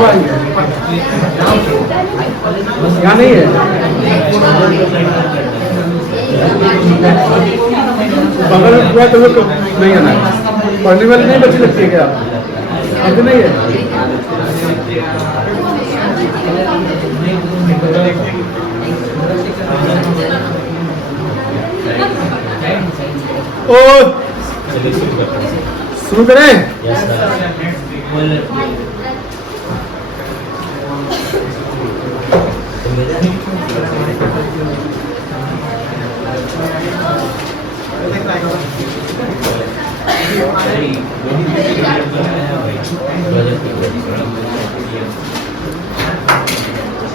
कब आएंगे? यहाँ नहीं है। अगर हुआ तो नहीं आना है। पढ़ने वाली नहीं बच्ची लगती है क्या? अभी नहीं है। ओ शुरू करें?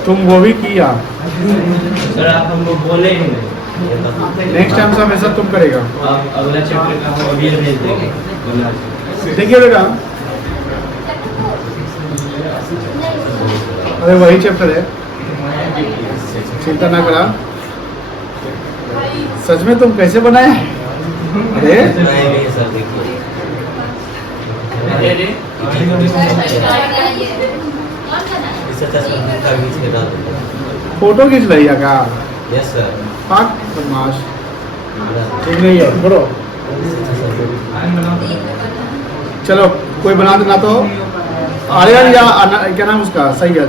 तुम वो भी किया सर, आप हमको बोले ही नहीं। नेक्स्ट टाइम सब ऐसा तुम करेगा। आप अगला चैप्टर का हम अभी भेज देंगे। देखिए बेटा, अरे वही चैप्टर है, चिंता ना करा। सच में तुम कैसे बनाए? अरे सर देखिए, फोटो खींच रही है का? Yes sir. पाक बदमाश ठीक नहीं है, करो। चलो कोई बना देना तो आर्यन या क्या नाम उसका? सही है।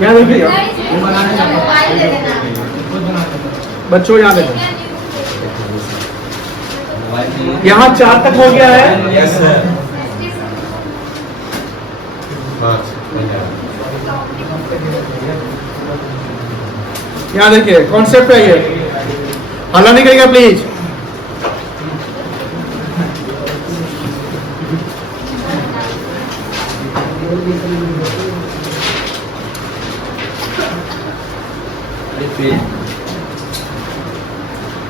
यहाँ देखिए बच्चों, यहाँ देखो, यहाँ 4 तक हो गया है। Yes sir. यहाँ देखिए कॉन्सेप्ट है ये, हल्ला नहीं करेगा प्लीज।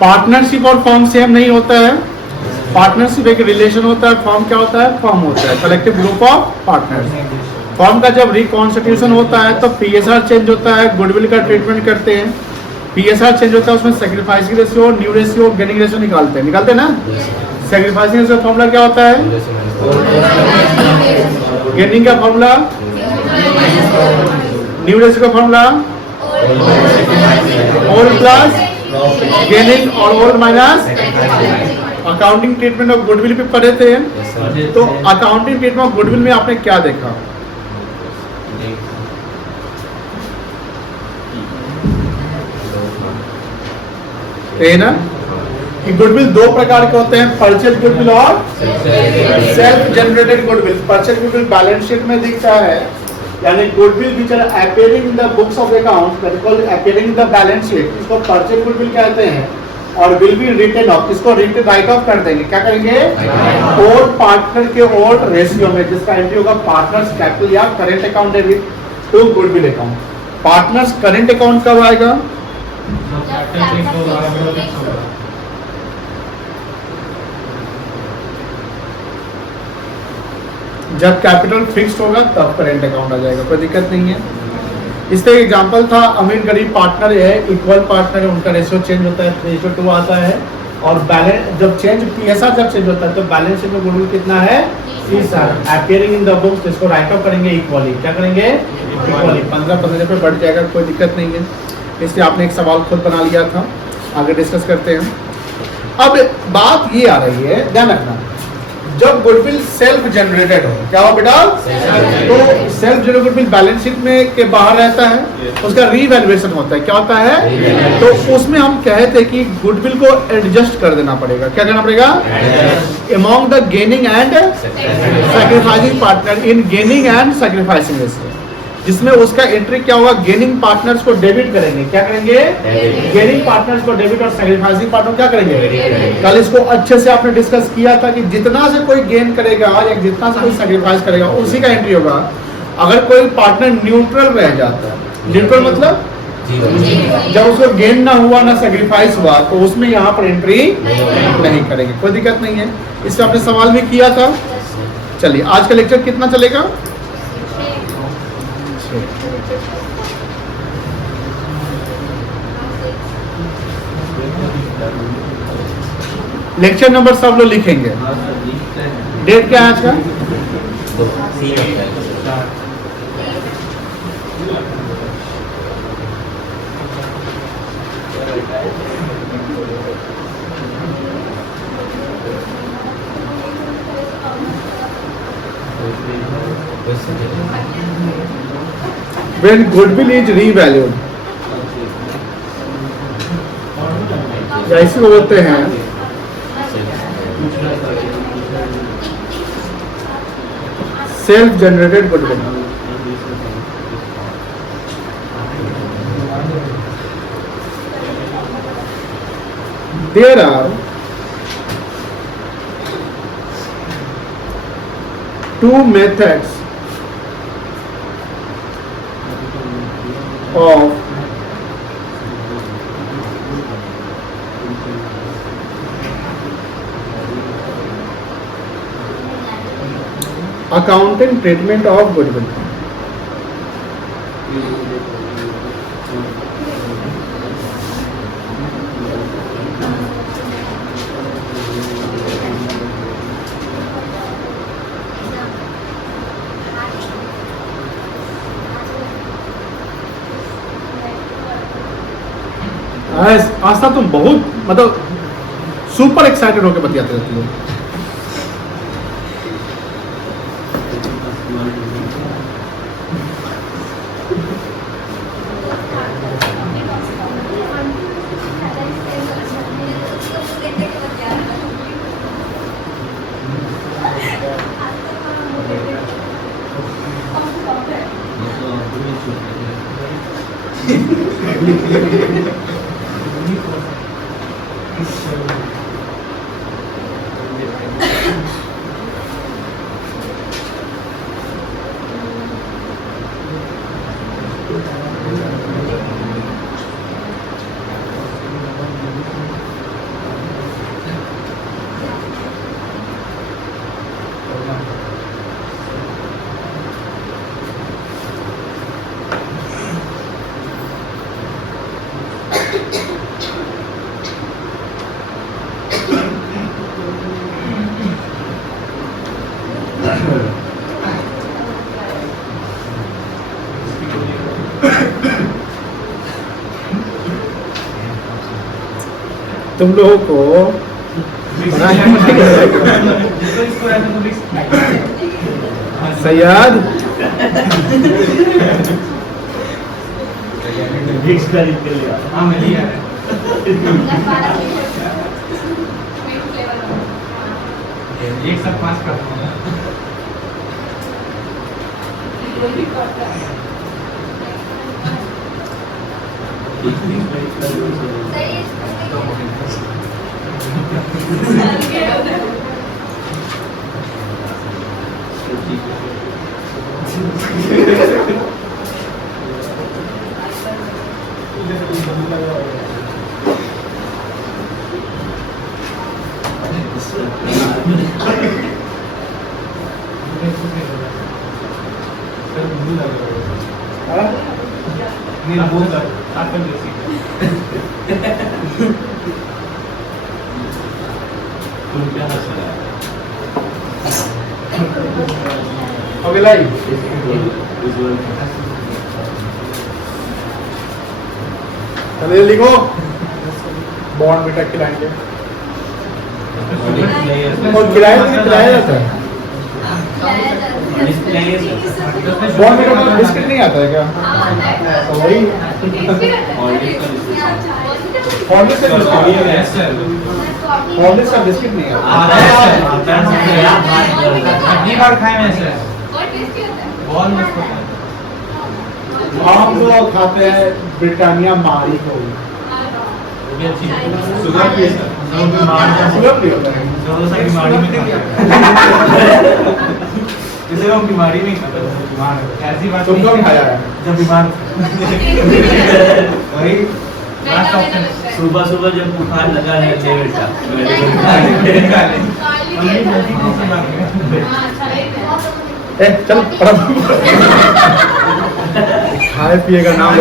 पार्टनरशिप और फॉर्म सेम नहीं होता है। पार्टनरशिप एक रिलेशन होता है, फॉर्म क्या होता है? फॉर्म होता है collective group of partners. Form का जब रिकॉन्स्टिट्यूशन होता है तो पीएसआर चेंज होता है, गुडविल का ट्रीटमेंट करते हैं। पीएसआर चेंज होता है, उसमें sacrificing ratio, new ratio, gaining ratio निकालते हैं ना। सैक्रिफाइसिंग रेशियो फॉर्मूला क्या होता है? गेनिंग का फॉर्मूला, न्यू रेशियो का फॉर्मूला ओल्ड प्लस गेनिंग और old minus accounting treatment of goodwill पे पढ़े थे। तो अकाउंटिंग ट्रीटमेंट ऑफ गुडविल में आपने क्या देखा? ये ना कि गुडविल 2 प्रकार के होते हैं, परचेज गुडविल और self generated goodwill. Purchase goodwill balance sheet में दिखता है, यानी goodwill which are appearing in the books of account, that is called appearing in the balance sheet, इसको परचेज गुडविल कहते हैं। और विल बी रिटन ऑफ, इसको रिटन राइट ऑफ कर देंगे। क्या करेंगे? ओल्ड पार्टनर के ओल्ड रेशियो में, जिसका एंट्री होगा पार्टनर्स कैपिटल या current account debit to goodwill account. Partners current account कब आएगा? जब कैपिटल फिक्स्ड होगा तब करेंट अकाउंट आ जाएगा, कोई दिक्कत नहीं है। इससे एग्जांपल था, अमीर गरीब पार्टनर है, इक्वल पार्टनर है, उनका रेशियो चेंज होता है, रेशियो 2 आता है। और बैलेंस जब चेंज पीएसआर जब चेंज होता है तो बैलेंस शीट में गुडविल कितना है? 30 अपीयरिंग इन द बुक्स, इसको राइट ऑफ करेंगे इक्वली। क्या करेंगे? इक्वली। 15 पे बढ़ जाएगा, कोई दिक्कत नहीं है। इसलिए आपने एक सवाल खुद बना लिया था, आगे डिस्कस करते हैं। अब बात ये आ रही है, ध्यान रखना, जब गुडविल सेल्फ जनरेटेड हो, क्या हो बेटा? तो self generated goodwill balance sheet में के बाहर रहता है, उसका रीवैल्यूएशन होता है। क्या होता है? तो उसमें हम कहते हैं कि गुडविल को एडजस्ट कर देना पड़ेगा। क्या करना पड़ेगा? Among the gaining and sacrificing partner in gaining and sacrificing ratio, जिसमें उसका एंट्री क्या होगा? गेनिंग पार्टनर्स को डेबिट करेंगे। क्या करेंगे? गेनिंग पार्टनर्स को डेबिट और सैक्रिफाइसिंग पार्टनर क्या करेंगे? कल इसको अच्छे से आपने डिस्कस किया था कि जितना से कोई गेन करेगा या जितना से कोई सैक्रिफाइस करेगा उसी का एंट्री होगा। अगर कोई पार्टनर न्यूट्रल रह जाता है, न्यूट्रल मतलब जब उसको गेन ना हुआ ना सैक्रिफाइस हुआ तो उसमें यहाँ पर एंट्री नहीं करेंगे, कोई दिक्कत नहीं है। इससे आपने सवाल भी किया था। चलिए आज का लेक्चर कितना चलेगा? लेक्चर नंबर सब लोग लिखेंगे। हाँ सर, लिखते हैं। डेट क्या है आज का? तो सीन होता है। When goodwill is revalued, या इसी को बोलते हैं self generated goodwill. There are two methods of accounting treatment of goodwill. आस्था तुम बहुत मतलब सुपर एक्साइटेड होकर बतियाते रहती हो। तुम लोगों को सैयद एक साथ 5 कर नहीं बोल कर आकर जैसी तुम क्या हंस रहा है अगला ही चलिए लिखो बॉन्ड बेटा खिलाएंगे और खिलाया जाता है बॉन्ड बेटा को बिस्किट नहीं आता है क्या? तो वही हॉर्लिक्स का बिस्किट नहीं आता। बार खाए मैं सर बहुत मस्त होता है। हम लोग खाते हैं ब्रिटानिया मारी को सुगर भी है शुगर भी होता है बीमारी में जैसे हम बीमारी नहीं खाता बीमार ऐसी बात तुम कब खाया है? जब बीमार वही लास्ट ऑप्शन सुबह सुबह जब बुखार लगा है डेविड का चल खाए पिए का नाम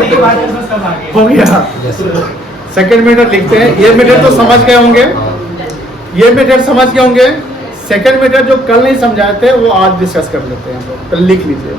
हो गया। सेकंड मेथड लिखते हैं। ये मेथड तो समझ गए होंगे। ये मेथड समझ गए होंगे। सेकंड मेथड जो कल नहीं समझाए थे वो आज डिस्कस कर लेते हैं हम लोग, कल लिख लीजिए।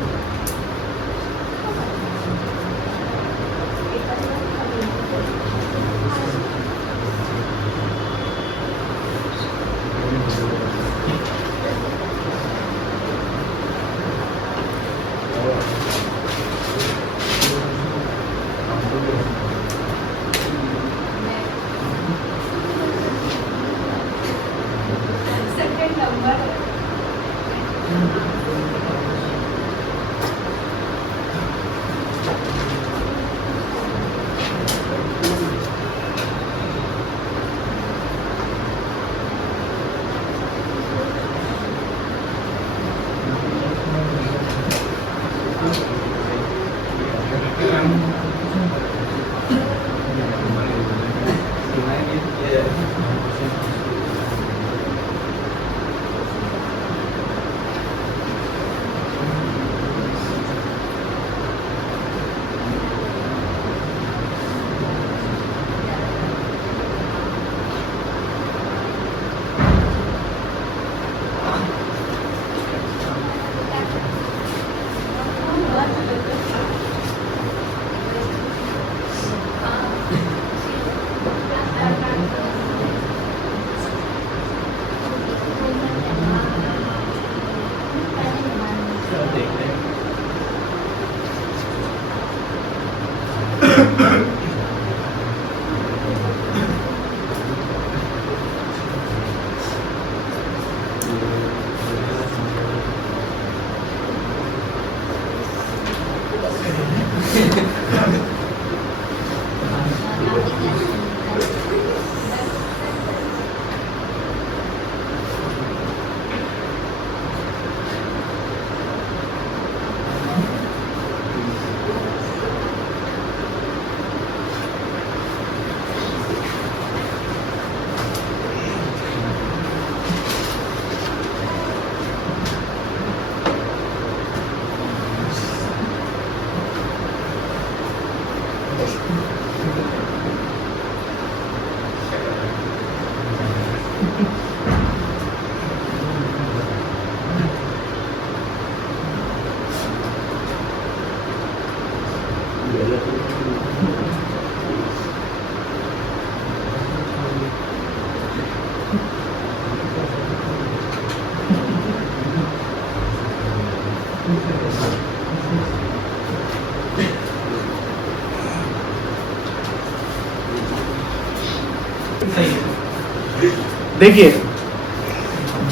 देखिए,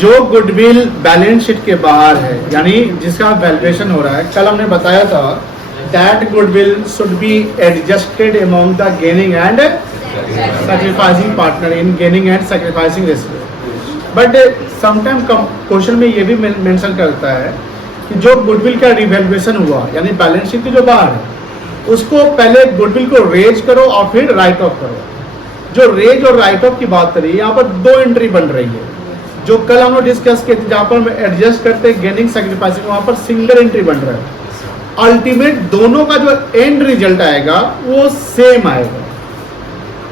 जो गुडविल बैलेंस शीट के बाहर है, यानी जिसका वैल्यूएशन हो रहा है, कल हमने बताया था that goodwill should be adjusted among the gaining and sacrificing partner in gaining and sacrificing ratio. But sometime question में ये भी मेंशन करता है कि जो गुडविल का रिवैल्यूएशन हुआ, यानी बैलेंस शीट के जो बाहर है, उसको पहले गुडविल को रेज करो और फिर राइट ऑफ करो। जो रेज और राइट ऑफ की बात करिए, यहाँ पर दो एंट्री बन रही है। जो कल हम लोग डिस्कस किए थे, जहाँ पर हम एडजस्ट करते हैं गेनिंग सैक्रिफाइसिंग, वहाँ पर सिंगल एंट्री बन रहा है। अल्टीमेट दोनों का जो एंड रिजल्ट आएगा वो सेम आएगा।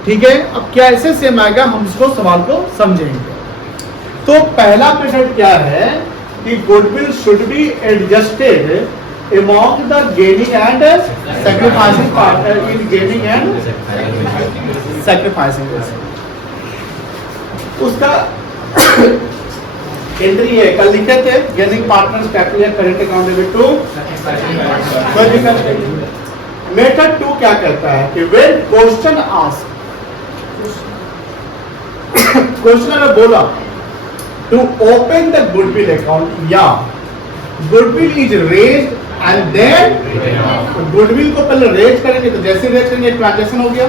ठीक है, अब कैसे सेम आएगा हम इसको सवाल को समझेंगे। तो पहला मेथड क्या है कि goodwill should be adjusted among the gaining and sacrificing partner in gaining and sacrificing ratio। उसका एंट्री है, कल लिखे थे गेनिंग पार्टनर्स कैपिटल या current account debit to. Method 2 क्या कहता है कि व्हेन क्वेश्चन आस्क, क्वेश्चन ने बोला to open the goodwill account या goodwill is raised and then goodwill को पहले रेज करेंगे, तो जैसे रेज करेंगे ट्रांजैक्शन हो गया।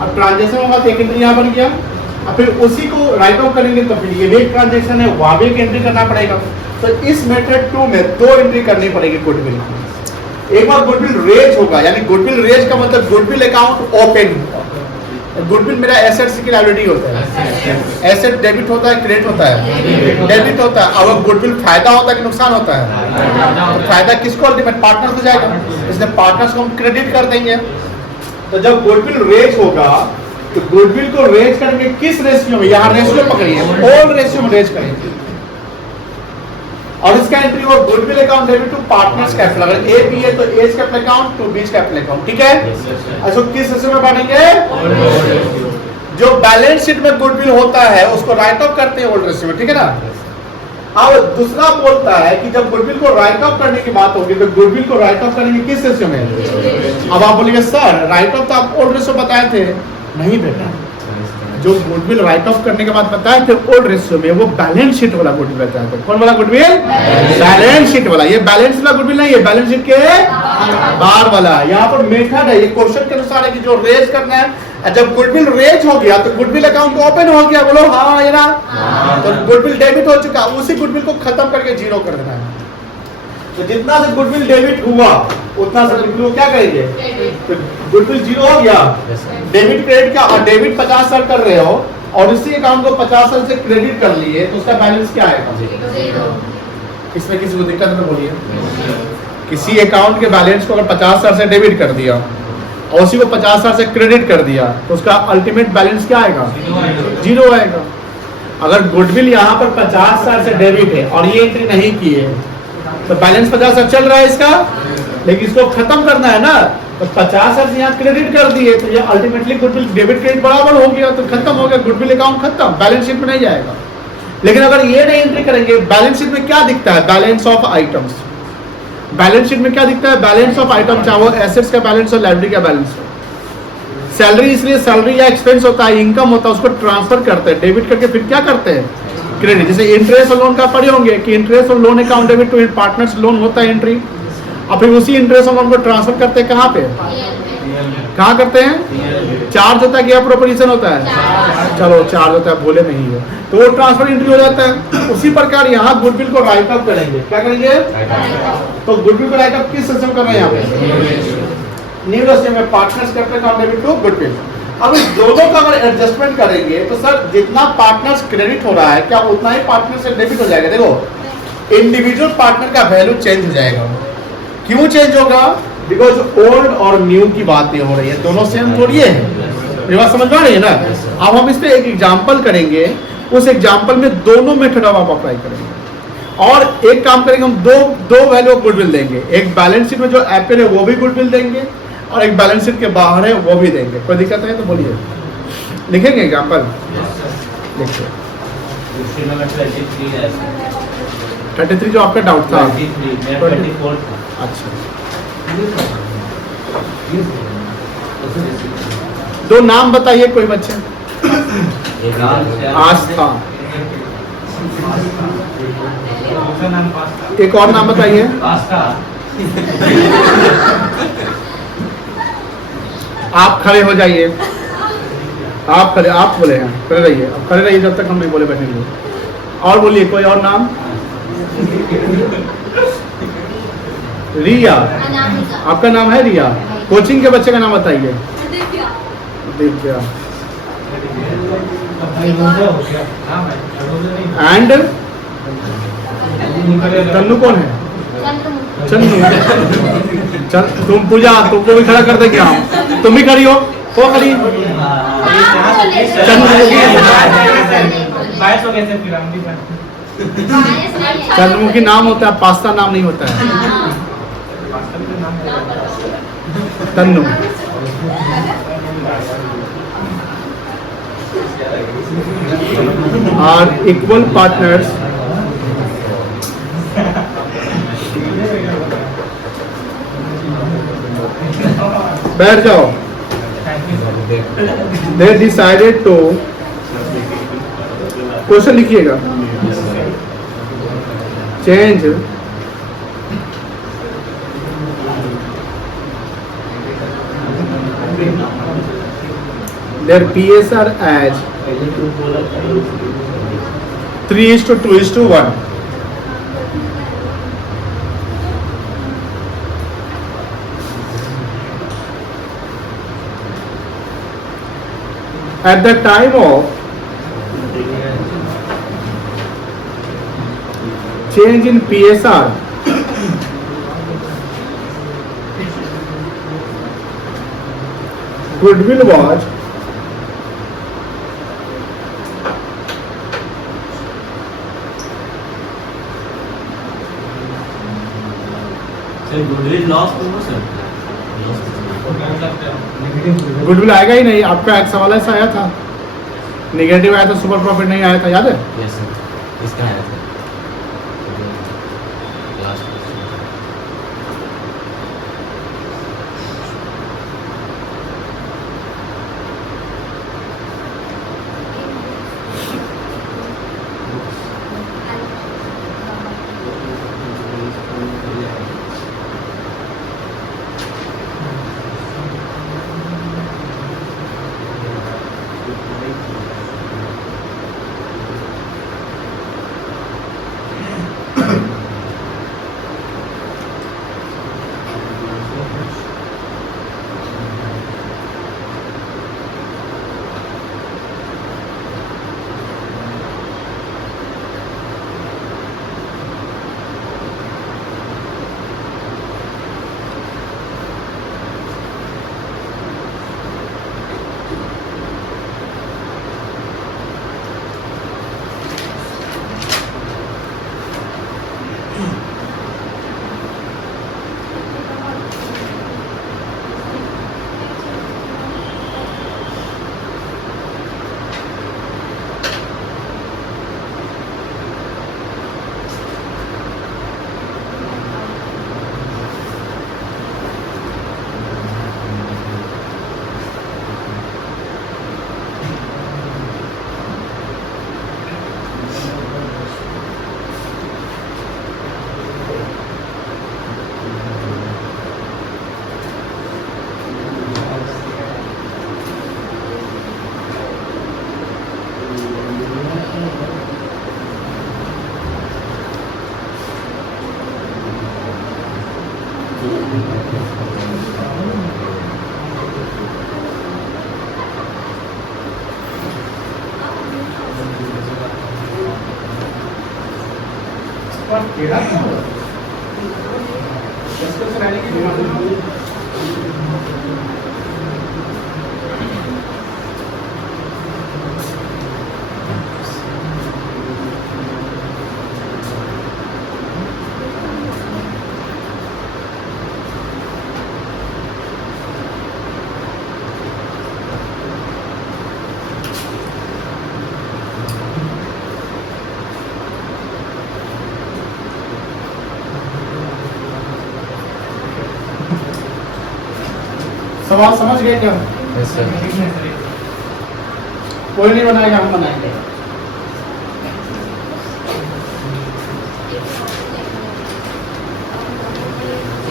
अब ट्रांजैक्शन होगा तो एक एंट्री यहाँ बन गया। अब फिर उसी को राइट ऑफ करेंगे तो फिर ये भी एक ट्रांजैक्शन है, वहाँ भी एक एंट्री करना पड़ेगा। तो इस मेथड 2 में 2 एंट्री करनी पड़ेगी गुडविल की। एक बार गुडविल रेज होगा, यानी गुडविल रेज का मतलब गुडविल अकाउंट ओपन। गुडविल मेरा एसेट की लायबिलिटी होता है। एसेट डेबिट होता है, क्रेडिट होता है, डेबिट होता है। अब गुडविल फायदा होता है कि नुकसान होता है? तो फायदा किसको? अल्टीमेट पार्टनर को जाएगा, इसलिए पार्टनर्स को हम क्रेडिट कर देंगे। तो जब गुडविल रेज होगा तो गुडविल को रेज करेंगे किस रेशियो में, यहाँ रेशियो पकड़िए, ओल्ड रेशियो में रेज करेंगे। और इसका एंट्री हो goodwill account debit to partners capital, अगर ए बी है तो A's capital account to B's capital account, ठीक है। अच्छा किस रेशियो में बांटेंगे, जो बैलेंस शीट में गुडविल होता है उसको राइट ऑफ करते हैं ओल्ड रेशियो में, ठीक है ना। अब दूसरा बोलता है कि जब गुडविल को राइट ऑफ करने की बात होगी तो गुडविल को राइट ऑफ करेंगे किस रेशियो में। अब आप बोलेंगे सर राइट ऑफ तो आप ओल्ड रेशियो बताए थे, नहीं बेटा, जो गुडविल राइट ऑफ करने के बाद बताए थे ओल्ड रेशियो में वो बैलेंस शीट वाला गुडविल बताया था। कौन वाला गुडविल, बैलेंस शीट वाला। ये बैलेंस वाला गुडविल नहीं है, बैलेंस शीट के बाहर वाला। यहाँ पर मेथड है, ये क्वेश्चन के अनुसार है कि जो रेज करना है, जब गुडविल रेज हो गया तो गुडविल अकाउंट ओपन हो गया, बोलो हाँ ये ना, तो गुडविल डेबिट हो चुका, उसी गुडविल को खत्म करके जीरो कर देना है। तो जितना से गुडविल डेबिट हुआ उतना से गुडविल को क्या करेंगे, तो गुडविल जीरो हो गया, डेबिट क्रेडिट का, और डेबिट 50 साल कर रहे हो और इसी अकाउंट को 50 साल से क्रेडिट कर लिए तो उसका बैलेंस क्या आएगा। इसमें किसी को दिक्कत नहीं, बोलिए। किसी अकाउंट के बैलेंस को अगर 50 साल से डेबिट कर दिया और उसी को 50 साल से क्रेडिट कर दिया तो उसका अल्टीमेट बैलेंस क्या आएगा, जीरो आएगा। अगर गुडविल यहाँ पर 50 साल से डेबिट है और ये एंट्री नहीं की है तो बैलेंस 50 साल चल रहा है इसका, लेकिन इसको खत्म करना है ना, तो 50 साल से यहाँ क्रेडिट कर दिए तो ये अल्टीमेटली गुडविल डेबिट क्रेडिट बराबर हो गया, तो खत्म हो गया, गुडविल अकाउंट खत्म, बैलेंस शीट में नहीं जाएगा। लेकिन अगर ये नहीं एंट्री करेंगे, बैलेंस शीट में क्या दिखता है, balance of items. Balance sheet में क्या दिखता है, बैलेंस ऑफ आइटम, चाहे वो एसेट्स का बैलेंस हो, लायबिलिटी का बैलेंस हो। सैलरी इसलिए सैलरी या एक्सपेंस होता है, इनकम होता है, उसको ट्रांसफर करते हैं, डेबिट करके फिर क्या करते हैं, क्रेडिट। जैसे इंटरेस्ट और लोन का पढ़े होंगे कि इंटरेस्ट और loan account debit to partners loan होता है एंट्री, और फिर उसी इंटरेस्ट और लोन को ट्रांसफर करते हैं कहाँ पे, कहाँ करते हैं, चार्ज होता है कि अप्रोप्रिएशन होता है, चलो चार्ज होता है, भूले नहीं है, तो वो ट्रांसफर एंट्री हो जाता है। उसी प्रकार यहाँ गुडविल को राइट ऑफ करेंगे, क्या करेंगे, तो गुडविल को राइट ऑफ किस सिस्टम कर रहे हैं यहाँ पे, न्यू रेशियो में partners capital account debit to goodwill. अब इस दोनों का अगर एडजस्टमेंट करेंगे तो सर जितना पार्टनर्स क्रेडिट हो रहा है क्या उतना ही पार्टनर से डेबिट हो जाएगा। देखो इंडिविजुअल पार्टनर का वैल्यू चेंज हो जाएगा। क्यों चेंज होगा, बिकॉज ओल्ड और न्यू की बातें हो रही है, दोनों सेम थोड़ी है, ये बात समझ में आ रही है ना। अब हम इस पे एक एग्जांपल करेंगे, उस एग्जांपल में दोनों मेथड आप अप्लाई करेंगे और एक काम करेंगे, हम दो वैल्यू गुडविल देंगे, एक बैलेंस शीट में जो एपेयर है वो भी गुडविल देंगे और एक बैलेंस शीट के बाहर है वो भी देंगे। कोई दिक्कत है तो बोलिए, लिखेंगे एग्जांपल, देखिए 33 जो आपका डाउट था, 24 अच्छा दो नाम बताइए कोई बच्चे, आस्था, एक और नाम बताइए, आप खड़े हो जाइए, आप खड़े, आप बोले हैं खड़े रहिए, अब खड़े रहिए जब तक हम नहीं बोले बैठेंगे। और बोलिए कोई और नाम, रिया, आपका नाम है रिया, कोचिंग के बच्चे का नाम बताइए, दिव्या, एंड तन्नू कौन है, चल तुम पूजा, तुमको भी खड़ा कर दे क्या, तुम भी खड़ी हो, वो खड़ी, चंद्रमुखी नाम होता है, पास्ता नाम नहीं होता है, तन्नू। आर इक्वल पार्टनर्स बैठ जाओ। They decided to, क्वेश्चन लिखिएगा, change their PSR as 3:2:1. At the time of change in PSR, goodwill was sir goodwill loss करो सर। गुडविल आएगा ही नहीं। आपका एक सवाल ऐसा आया था, नेगेटिव आया था, सुपर प्रॉफिट नहीं आया था, याद है? यस सर, इसका है सर लास्ट। सवाल समझ गए क्या? Yes sir. कोई नहीं बनाएगा, हम बनाएंगे।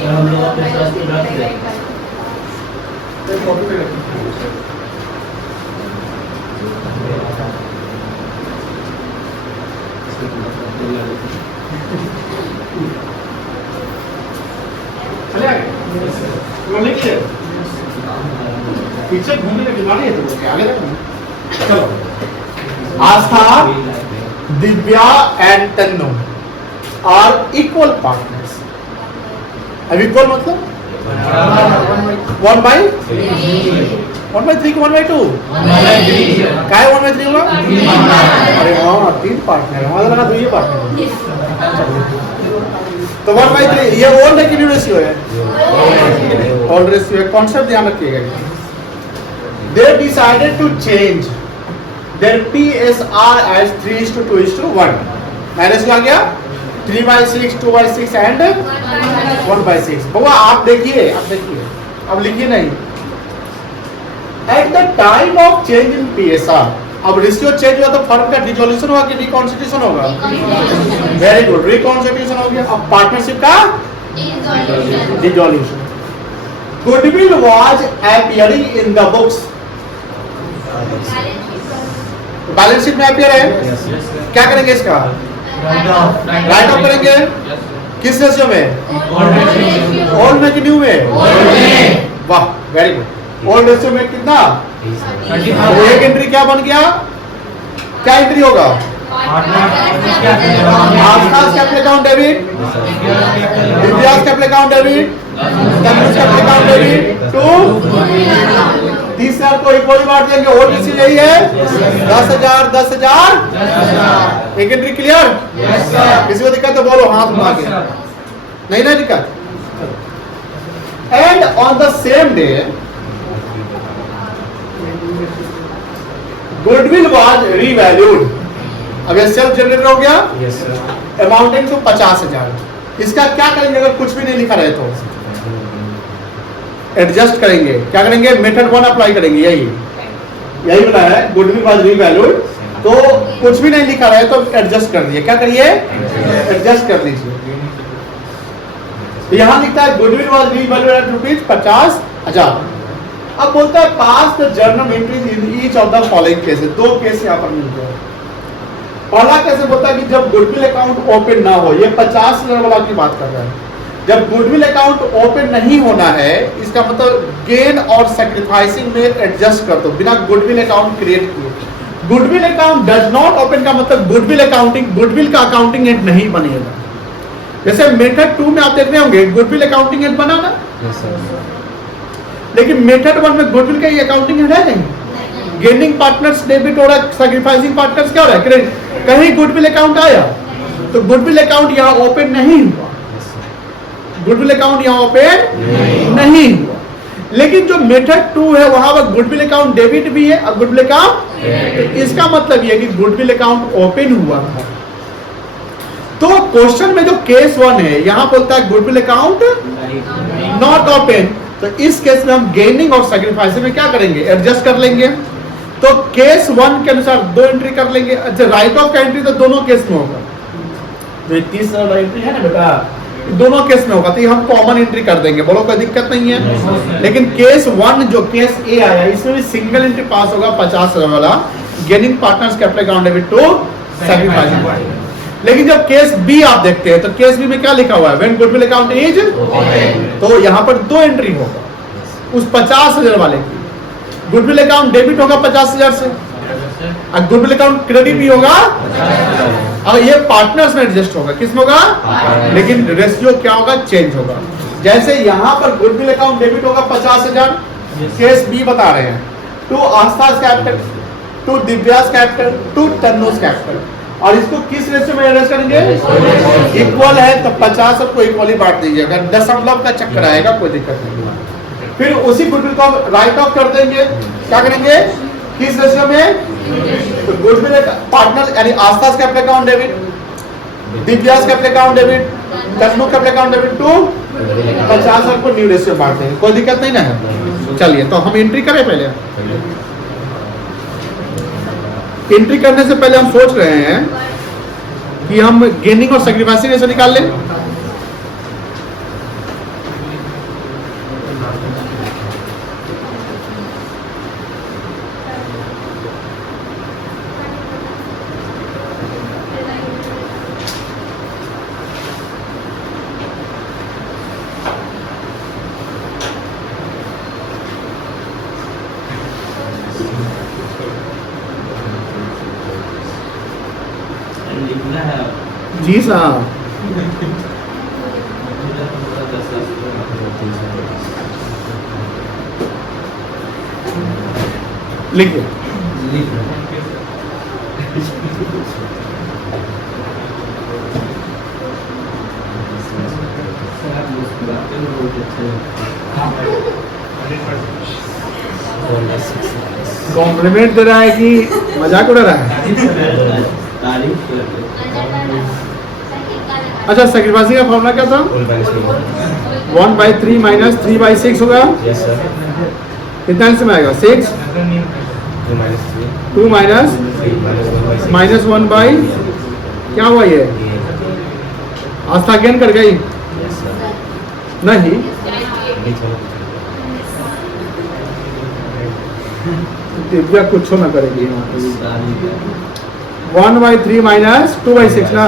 हम लोग अपने साथ रख दें। एक कॉपी पे रखिए। चले आगे। तो लिखिए। पीछे घूमने की बीमारी है तो आगे रखना। चलो। Astha, Divya and Tannu are equal partners. अब इक्वल मतलब 1/3 की 1/2 क्या है 1/3 होगा? अरे हाँ 3 पार्टनर है, हमारा लगा 2 ही पार्टनर है। तो 1/3 ये ओल्ड है कि न्यू रेशियो है? ओल्ड रेशियो है। कॉन्सेप्ट ध्यान रखिएगा। They decided to change their PSR as 3:2:1। Minus आ गया 3/6, 2/6 एंड 1/6। बाबा आप देखिए, अब लिखिए नहीं। At the time of change in PSR, अब रेशियो चेंज हुआ तो फर्म का डिसोल्यूशन होगा कि रिकॉन्स्टिट्यूशन होगा? वेरी गुड, रिकॉन्स्टिट्यूशन हो गया। अब पार्टनरशिप का dissolution. Goodwill was appearing in the books. Balance sheet में अपीयर है। क्या करेंगे इसका? राइट ऑफ करेंगे। किस रेशियो में? ओल्ड में कि न्यू में? वाह वेरी गुड। ओल्ड रेशियो में कितना? तो एक एंट्री क्या बन गया? क्या एंट्री होगा? Astha's capital account debit, Divya's capital account debit, Tanu's capital account debit to 30,000 को इक्वली बांट देंगे। और किसी यही है 10,000 10,000। एक एंट्री क्लियर? किसी को दिक्कत तो बोलो, हाथ उठा के। नहीं ना दिक्कत? And on the same day goodwill was revalued. अब ये सेल्फ जनरेटेड हो गया, अमाउंटिंग टू 50,000। इसका क्या करेंगे अगर कुछ भी नहीं लिखा रहे तो? एडजस्ट करेंगे। क्या करेंगे? मेथड 1 अप्लाई करेंगे। यही बताया है, गुडविल वाज रीवैल्यूड। तो कुछ भी नहीं लिखा रहे तो एडजस्ट कर दिए। क्या करिए? एडजस्ट कर लीजिए। यहां लिखता है गुडविल वाज रीवैल्यूड एट ₹50,000। अब बोलता है pass the journal entries in each of the following cases. दो केस यहां पर मिलते हैं। पहला कैसे बोलता है कि जब गुडविल अकाउंट ओपन ना हो, ये 50,000 वाला की बात कर रहा है। जब गुडविल अकाउंट ओपन नहीं होना है, इसका मतलब गेन और सैक्रिफाइसिंग में एडजस्ट कर दो बिना गुडविल अकाउंट क्रिएट किए। Goodwill account does not open का मतलब गुडविल का अकाउंटिंग एंड नहीं बनेगा। जैसे मेथड 2 में आप देख रहे होंगे गुडविल अकाउंटिंग एंड बना ना, लेकिन मेथड 1 में गुडविल का अकाउंटिंग एंड है नहीं। गेनिंग पार्टनर्स डेबिट हो रहा है, सैक्रिफाइसिंग पार्टनर्स क्या हो रहा है? क्रेडिट। कहीं गुडविल अकाउंट आया तो गुडविल अकाउंट यहां ओपन नहीं हुआ। गुडविल अकाउंट यहां ओपन नहीं हुआ। लेकिन जो मेथड 2 है वहां पर गुडविल अकाउंट डेबिट भी है और गुडविल अकाउंट, इसका मतलब ये कि गुडविल अकाउंट ओपन हुआ था। तो क्वेश्चन में जो केस 1 है यहां बोलता है गुडविल अकाउंट नॉट ओपन। तो इस केस में हम गेनिंग और सैक्रिफाइसिंग में क्या करेंगे? एडजस्ट कर लेंगे। तो केस 1 के अनुसार 2 एंट्री कर लेंगे। अच्छा, राइट ऑफ का एंट्री तो दोनों केस में होगा। जो 30 वाला एंट्री है ना बेटा, दोनों केस में होगा, तो ये हम कॉमन एंट्री कर देंगे। बोलो कोई दिक्कत नहीं है। लेकिन केस 1 जो केस ए आया इसमें भी सिंगल एंट्री पास होगा 50,000 वाला, gaining partners capital account debit to sacrificing. लेकिन जब केस बी आप देखते हैं तो केस बी में क्या लिखा हुआ है? व्हेन गुडविल अकाउंट इज, तो यहां पर 2 एंट्री होगा उस 50,000 वाले की। गुडविल अकाउंट डेबिट होगा 50,000 से और गुडविल अकाउंट क्रेडिट भी होगा और ये पार्टनर्स में एडजस्ट होगा। किसमें होगा? लेकिन रेशियो क्या होगा? चेंज होगा। जैसे यहां पर गुडविल अकाउंट डेबिट होगा 50,000, केस बी बता रहे हैं, to Astha's capital, to Divya's capital, to Tannu's capital. और इसको किस रेशियो में एडजस्ट करेंगे? इक्वल है तो 50 सबको इक्वली बांट दीजिएगा। दशमलव का चक्कर आएगा, कोई दिक्कत नहीं। फिर उसी गुडविल को राइट ऑफ कर देंगे। क्या करेंगे? किस रेशियो में? तो गुडविल पार्टनर यानी Astha's capital account debit, Divya's capital account debit, Tannu capital account debit to 50 को न्यू रेशियो बांट देंगे। कोई दिक्कत नहीं ना। चलिए तो हम एंट्री करें। पहले एंट्री करने से पहले हम सोच रहे हैं कि हम गेनिंग और सैक्रिफाइसिंग रेशियो निकाल लें। लिखना है जी साहब, लिखिए। कॉम्प्लीमेंट दे रहा है कि मजाक उड़ा रहा है? अच्छा, सैक्रिफाइसिंग का फॉर्मूला क्या था? 1/3 माइनस 3/6 होगा। कितना आंसर में आएगा? 6 2 माइनस 1 बाई क्या हुआ? ये आस्था गेन कर गई नहीं? दिव्या कुछ ना करेगी। 1/3 माइनस 2/6 ना,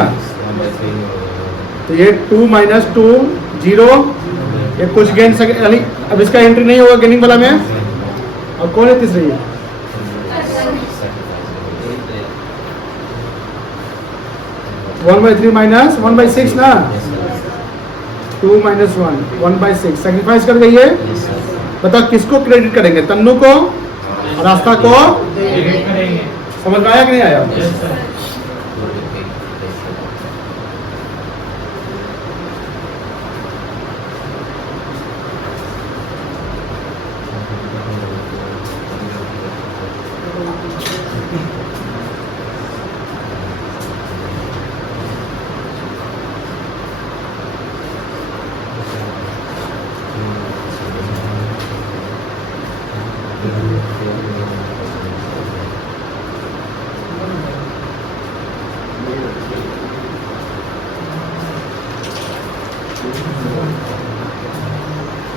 तो ये 2 माइनस 2 0, ये कुछ गेन यानी अब इसका एंट्री नहीं होगा गेनिंग वाला में। और कौन है तीसरी? 1/3 माइनस 1/6 ना, 2 माइनस 1 1/6 सैक्रिफाइस कर गई है। बताओ किसको क्रेडिट करेंगे? तन्नू को और आस्था को। समझ में आया कि नहीं आया?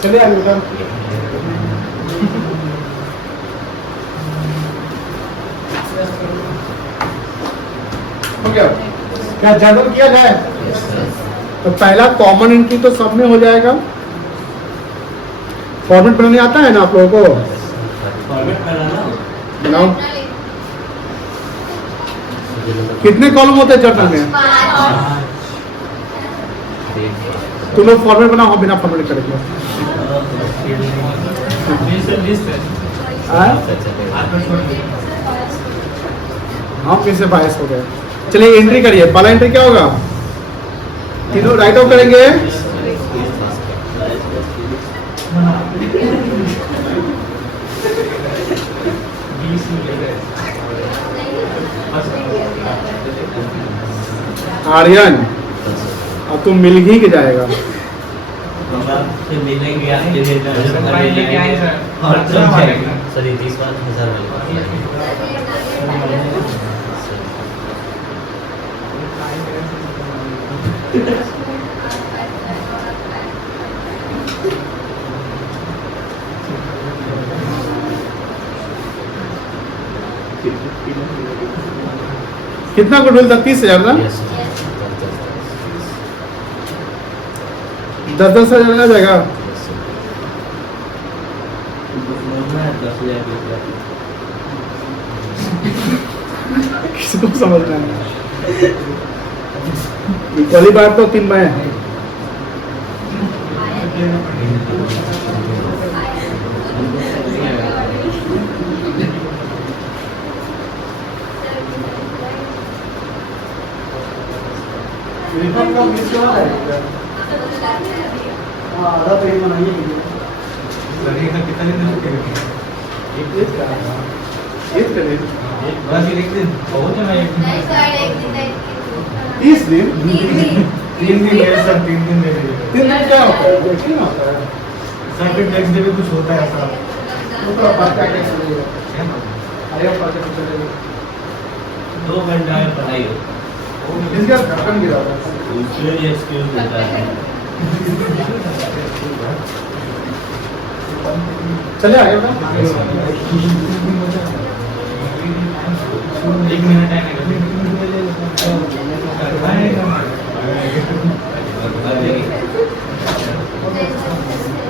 चलिए आगे बेटा। हो गया क्या जनरल किया जाए? तो पहला कॉमन एंट्री तो सब में हो जाएगा। फॉर्मेट बनाने आता है ना आप लोगों को? फॉर्मेट बनाना बनाओ। कितने कॉलम होते हैं जर्नल में? तुम लोग फॉर्मेट बनाओ, बिना फॉर्मेट करेंगे। हम कैसे बायस हो गए? चलिए एंट्री करिए। पहला एंट्री क्या होगा? तीनों राइट आउट करेंगे। आर्यन अब तुम मिल ही के जाएगा। मिलेंगे आपके लेके आए सर। और चल जाएगा। सर ये 30,000 वाली कितना गुडविल था? 30,000 ना? यस 10,000 आ जाएगा। 10,000 किसको समझना है? इक्वली बात तो 3 में है। आधा पेज बनाइए। कितना दिन एक पेज का एक पेज बस एक दिन बहुत है। मैं 30 दिन 3 दिन है सर। 3 दिन दे दीजिए। 3 दिन क्या होता है? देखिए ना होता है सर फिर नेक्स्ट डे भी कुछ होता है ऐसा? वो तो बात क्या कैसे चलेगा? आया पढ़ के चलेगा। 2 घंटा में पढ़ाई हो इसका ढक्कन गिरा था। उसके लिए एक्सक्यूज देता है। चले आगे बेटा। 1 मिनट है।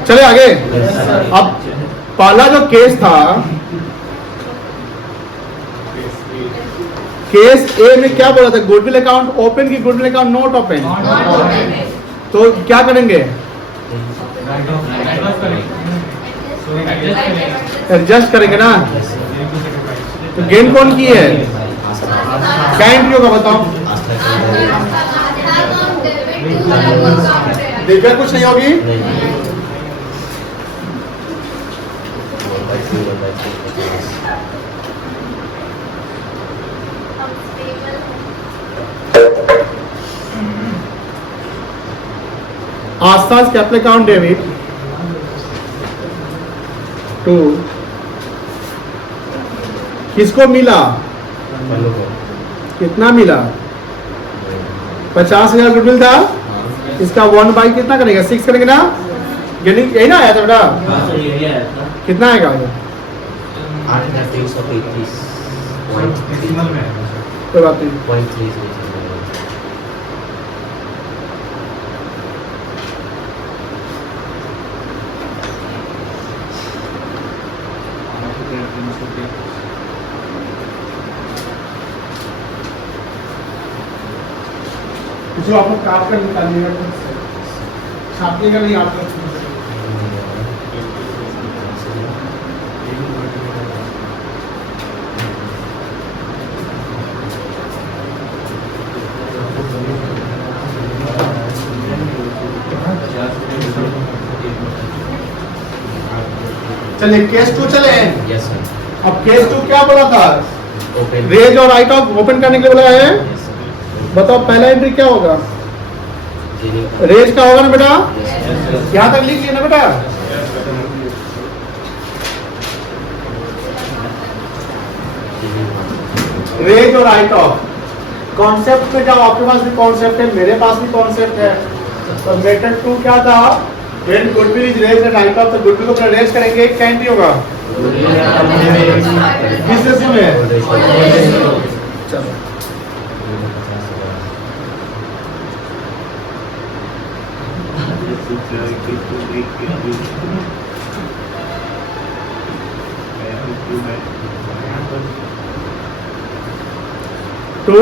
चले आगे। अब पहला जो केस था, केस ए में क्या बोला था? गुडविल अकाउंट ओपन की गुडविल अकाउंट नॉट ओपन। तो क्या करेंगे? एडजस्ट करेंगे ना। तो गेन कौन की है? क्या एंट्री होगा बताओ? दिव्या कुछ नहीं होगी। आसपास कैपिटल अकाउंट डेबिट टू किसको मिला? कितना मिला? 50,000 गुडविल था। इसका 1/, कितना करेंगे? 6 करेंगे ना? यही ना आया था बेटा? हाँ सर यही आया था। कितना आएगा? 8,333 डेसिमल में कोई बात नहीं। 0.33 जो आप लोग काट कर निकालिएगा, छापिएगा नहीं आप लोग। चलिए केस 2 चले। Yes sir. अब केस 2 क्या बोला था? ओपन रेज और राइट ऑफ ओपन करने के लिए बोला है। Yes sir. बताओ पहला एंट्री क्या होगा? रेज का होगा ना बेटा? यहाँ तक लिख लिया ना बेटा? रेज और राइट ऑफ कॉन्सेप्ट पे जाओ। आपके पास भी कॉन्सेप्ट है, मेरे पास भी कॉन्सेप्ट है। तो मेथड 2 क्या था? When goodwill is raised at height of the goodwill को रेज करेंगे, क्या एंट्री होगा? किस रेशियो में? चलो टू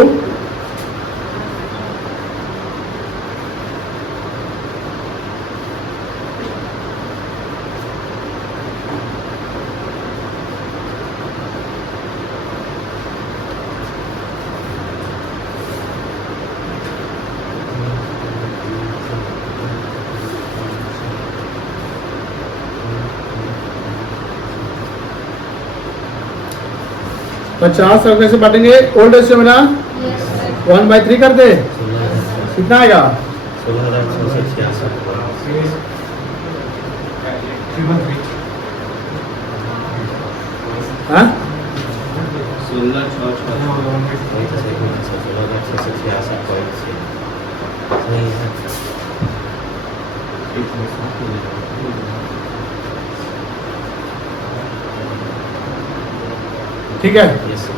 पचास कैसे बांटेंगे? ओल्ड रेशियो में ना 1/3 कर दे, कितना आएगा? 16,666 हाँ 16,666 ठीक है। Yes, sir.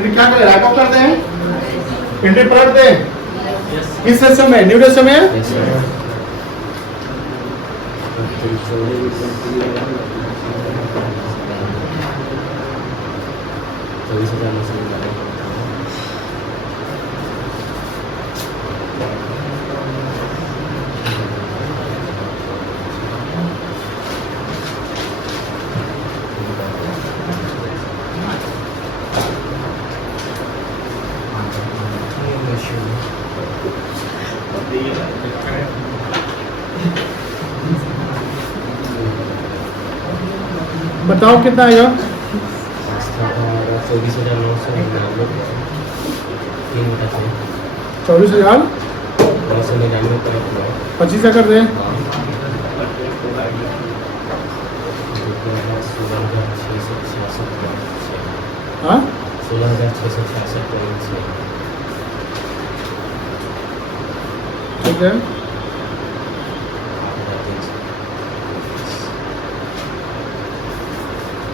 फिर क्या करें? रैप अप करते हैं, एंट्री पलट दें। किस रेशियो में? न्यू रेशियो में। Yes, sir. बताओ कितना आएगा? 24,999 24,000 25 कर दे। 16,666 हाँ 16,666 ठीक है।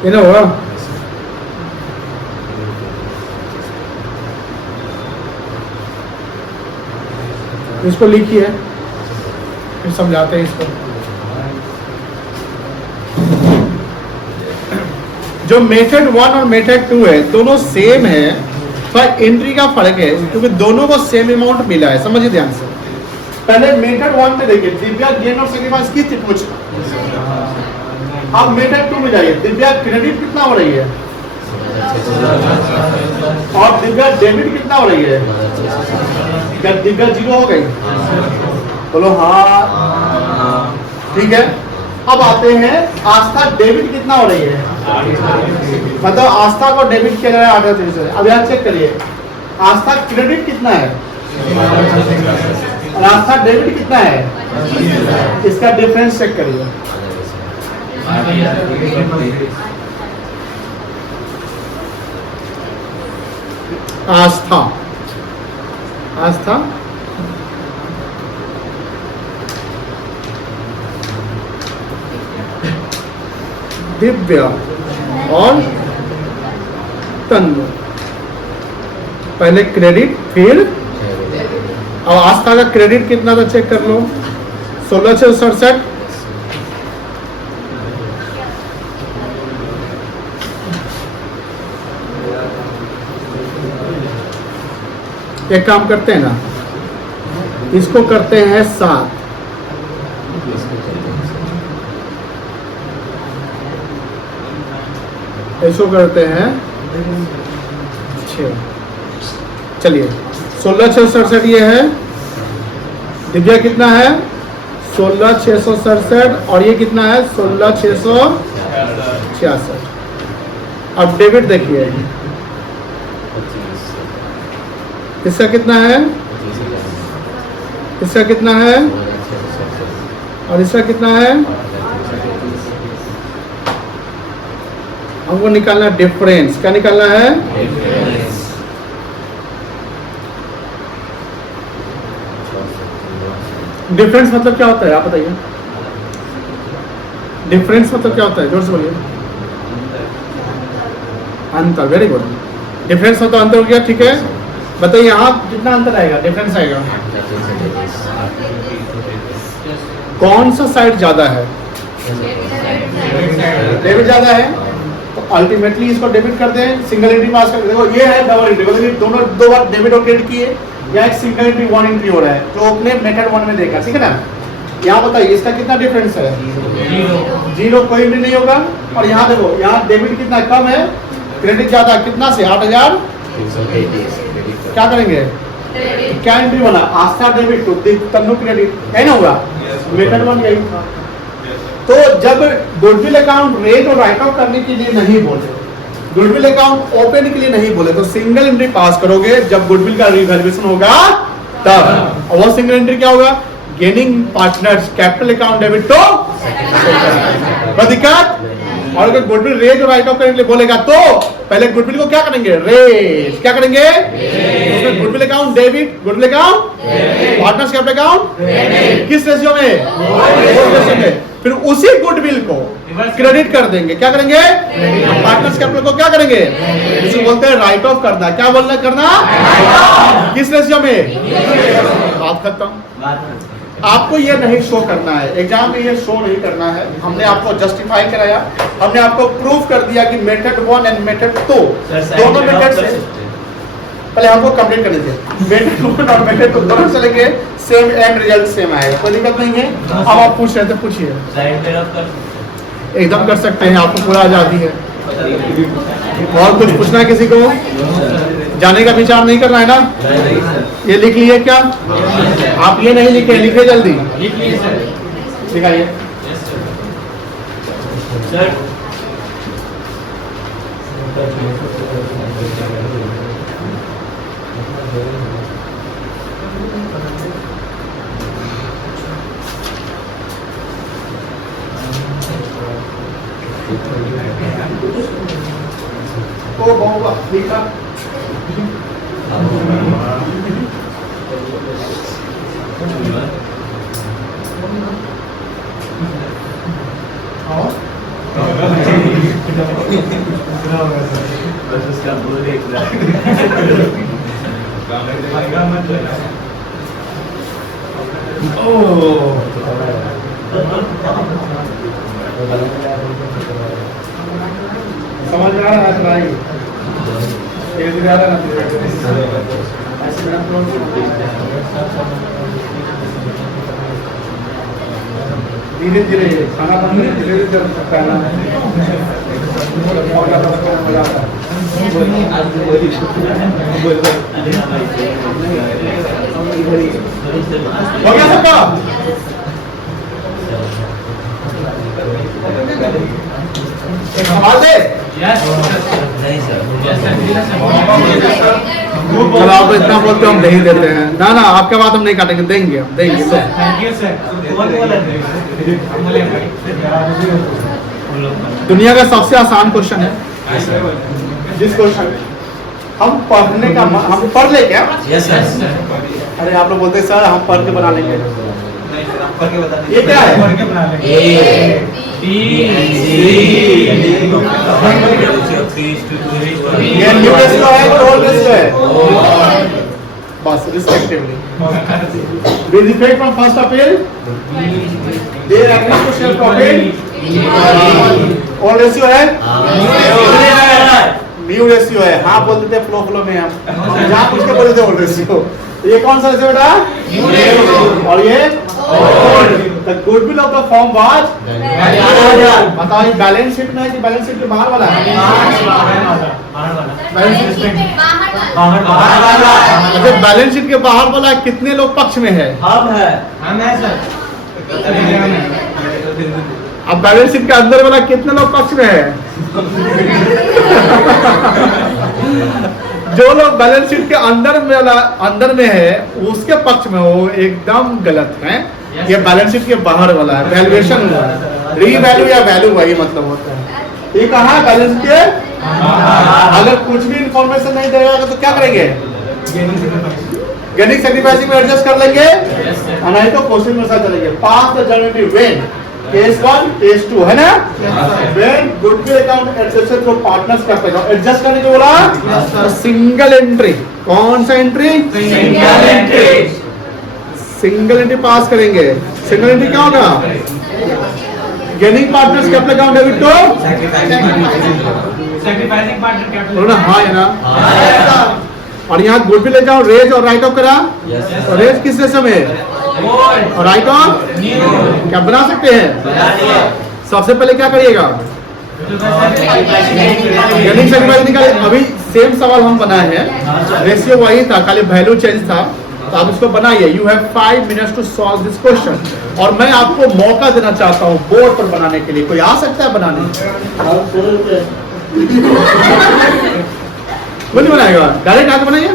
ये ना होगा। इसको लिखिए, फिर समझाते हैं इसको। जो मेथड 1 और मेथड 2 है, दोनों सेम है, पर एंट्री का फर्क है, क्योंकि दोनों को सेम अमाउंट मिला है। समझिए ध्यान से। पहले मेथड 1 में देखिए, दिव्या गेन और सेक्रीफाइस की थी पूछ। अब मेथड 2 में जाइए, दिव्या क्रेडिट कितना हो रही है और दिव्या डेबिट कितना हो रही है? क्या दिव्या 0 हो गई? बोलो हाँ, ठीक है। अब आते हैं, आस्था डेबिट कितना हो रही है? मतलब आस्था को डेबिट किया जा रहा है 8,000 से। अब यहाँ चेक करिए, आस्था क्रेडिट कितना है और आस्था डेबिट कितना है? इसका डिफरेंस चेक करिए। आस्था दिव्या और तन्मय, पहले क्रेडिट, फिर अब आस्था का क्रेडिट कितना था चेक कर लो, 16,667। एक काम करते हैं ना, इसको करते हैं 7, इसको करते हैं 6। चलिए 16,667 ये है, दिव्या कितना है 16,667 और ये कितना है 16,666। अब डेबिट देखिए, इसका कितना है, इसका कितना है और इसका कितना है। हमको निकालना डिफरेंस, क्या निकालना है, डिफरेंस मतलब क्या होता है आप बताइए, डिफरेंस मतलब क्या होता है, जोर से बोलिए। अंतर, वेरी गुड। डिफरेंस मतलब अंतर हो गया, ठीक है। बताइए यहाँ कितना अंतर आएगा, डिफरेंस आएगा, कौन सा साइड ज्यादा है, डेबिट ज्यादा है, तो अल्टीमेटली इसको डेबिट कर दें, सिंगल एंट्री पास कर। देखो ये है डबल एंट्री, मतलब दोनों दो बार डेबिट और क्रेडिट किए, या एक सिंगल एंट्री वन एंट्री हो रहा है, जो अपने मेथड वन में देखा, ठीक है ना। यहाँ बताइए इसका कितना डिफरेंस है, जीरो, कोई एंट्री नहीं होगा। और यहाँ देखो, यहाँ डेबिट कितना कम है, क्रेडिट ज्यादा, कितना से 8,000, क्या करेंगे, क्या एंट्री बना, आस्था डेबिट तो तन्नू क्रेडिट है ना, होगा मेथड वन यही था। तो जब गुडविल अकाउंट रेट और राइट ऑफ करने के लिए नहीं बोले, गुडविल अकाउंट ओपन के लिए नहीं बोले, तो सिंगल एंट्री पास करोगे जब गुडविल का रिवैल्यूएशन होगा तब। और वो सिंगल एंट्री क्या होगा, gaining partners capital account debit to, कोई दिक्कत। और अगर गुडविल रेज और राइट ऑफ करने के लिए बोलेगा तो पहले गुडविल को क्या करेंगे, रेज, क्या करेंगे, उसमें goodwill account debit, goodwill account partners capital account किस रेशियो में, रेशियो में। फिर उसी गुडविल को क्रेडिट कर देंगे, क्या करेंगे, पार्टनर्स कैपिटल को क्या करेंगे, जिसे बोलते हैं राइट ऑफ करना। क्या बोलना करना, किस रेशियो में, बात खत्म। आपको ये नहीं शो करना है, एग्जाम में ये शो नहीं करना है। हमने आपको जस्टिफाई कराया, हमने आपको प्रूव कर दिया कि method one and method two दोनों मेथड से पहले हमको कंप्लीट करने थे। मेथड वन और मेथड टू दोनों चलेंगे, सेम एंड रिजल्ट सेम आएगा, कोई दिक्कत नहीं है। अब आप पूछ रहे थे, पूछिए। एकदम कर सकते हैं, आपको पूरा आजादी है। और कुछ पूछना है किसी को, जाने का विचार नहीं करना है ना। ये लिख लिए क्या, आप ये नहीं लिखे, लिखे जल्दी, लिखाइए। तो बहुआ लिखा, समझ में आ रहा है, धीरे धीरे खाना बनने धीरे धीरे कर सकता है ना। हो गया सबका, एक सवाल दे। चलो आप इतना बोलते हो, हम नहीं देते हैं ना, ना आपके बात हम नहीं काटेंगे, देंगे, हम देंगे। दुनिया का सबसे आसान क्वेश्चन है, जिस क्वेश्चन हम पढ़ने का, हम पढ़ ले क्या, अरे आप लोग बोलते हैं सर हम पढ़ के बना लेंगे, ये क्या है, ये न्यू रेशियो है, ओल्ड रेशियो है, बस respectively. With effect from 1st April, they agree to share profit. Old ratio है, न्यू रेशियो है। हाँ बोल देते फ्लो फ्लो में, हम जहाँ पूछ के बोल देते ओल्ड रेशियो। ये कौन सा रेशियो बेटा, और ये the goodwill of the firm was, बताओ ये बैलेंस शीट में है कि बैलेंस शीट के बाहर वाला है, अच्छा बैलेंस शीट के बाहर वाला कितने लोग पक्ष में है, हम है सर। अब बैलेंस शीट के अंदर वाला कितने लोग पक्ष में है? जो लोग बैलेंस शीट के अंदर में है उसके पक्ष में वो एकदम गलत है। ये बैलेंस शीट के बाहर वाला है, वैल्यूएशन हुआ है, रीवैल्यू या वैल्यू वही मतलब होता है। ये कहाँ बैलेंस शीट के अगर कुछ भी इंफॉर्मेशन नहीं देगा तो क्या करेंगे? गेनिंग सैक्रिफाइसिंग में एडजस्ट कर लेंगे, नहीं तो क्वेश्चन में चलेंगे। Pass the generative when case 1 case 2 है ना? When goodwill account adjusted for partners करते हैं, एडजस्ट करने को बोला सिंगल एंट्री। कौन सा entry? Single entry. Single entry पास करेंगे। सिंगल एंट्री क्या होगा? Gaining partners capital account debit to sacrificing partner capital. बोलो ना हाँ है ना? और यहाँ गुडविल अकाउंट रेज और राइट ऑफ करा, और रेज किस रेशो में और राइट ऑफ क्या बना सकते हैं? सबसे पहले क्या करिएगा? गेनिंग सैक्रिफाइस निकाले। अभी सेम सवाल हम बनाए हैं, रेशियो वही था, खाली वैल्यू चेंज था, तो आप इसको बनाइए। You have 5 minutes to solve this question, और मैं आपको मौका देना चाहता हूँ बोर्ड पर बनाने के लिए। कोई आ सकता है बनाने? कोई नहीं बनाएगा, डायरेक्ट आके बनाइए।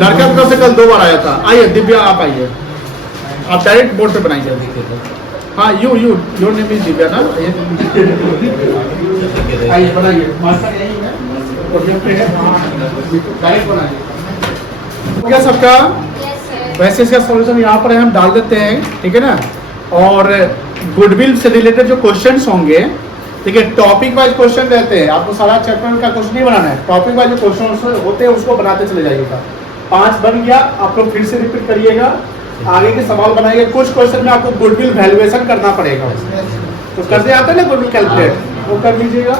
लड़का की तरफ से कल 2 बार आया था। आइए दिव्या आप आइए, आप डायरेक्ट बोर्ड पे बनाइए। हाँ योर नेम इज दिव्या ना? आइए बनाइए, मास्टर यही है, प्रोजेक्ट पे है, डायरेक्ट बनाइए। क्या सबका? वैसे इसका सॉल्यूशन यहाँ पर हम डाल देते हैं, ठीक है ना? और गुडविल से रिलेटेड जो क्वेश्चंस होंगे, ठीक है, टॉपिक वाइज क्वेश्चन रहते हैं। आपको सारा चैप्टर का क्वेश्चन नहीं बनाना है, टॉपिक वाइज जो क्वेश्चन होते हैं उसको बनाते चले जाइएगा। 5 बन गया, आप लोग फिर से रिपीट करिएगा, आगे के सवाल बनाइए। कुछ क्वेश्चन में आपको गुडविल वैल्यूएशन करना पड़ेगा, तो करते आते हैं ना गुडविल कैलकुलेट, वो कर लीजिएगा।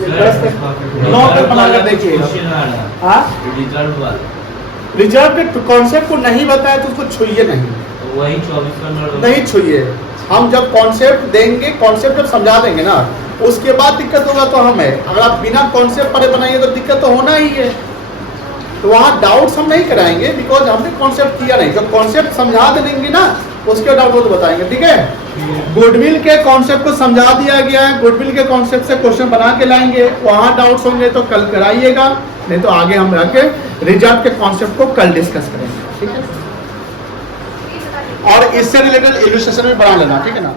10 तक 9 तक बनाकर देखिएगा। हाँ, रिजर्व के कॉन्सेप्ट को नहीं बताया तो उसको छुइए नहीं, वही 24 नहीं छुइए। हम जब कॉन्सेप्ट देंगे, कॉन्सेप्ट जब समझा देंगे ना, उसके बाद दिक्कत होगा तो हमें। अगर आप बिना कॉन्सेप्ट पढ़े बनाइए तो दिक्कत तो होना ही है। तो वहाँ डाउट्स हम नहीं कराएंगे, बिकॉज हमने कॉन्सेप्ट किया नहीं। जब कॉन्सेप्ट समझा देंगे ना, उसके डाउट तो बताएंगे, ठीक है? गुडविल के कॉन्सेप्ट को समझा दिया गया है, गुडविल के कॉन्सेप्ट से क्वेश्चन बना के लाएंगे। वहाँ डाउट्स होंगे तो कल कराइएगा, नहीं तो आगे हम रह के रिजर्व के कॉन्सेप्ट को कल डिस्कस करेंगे, ठीक है? और इससे रिलेटेड इलस्ट्रेशन भी बना लेना, ठीक है ना?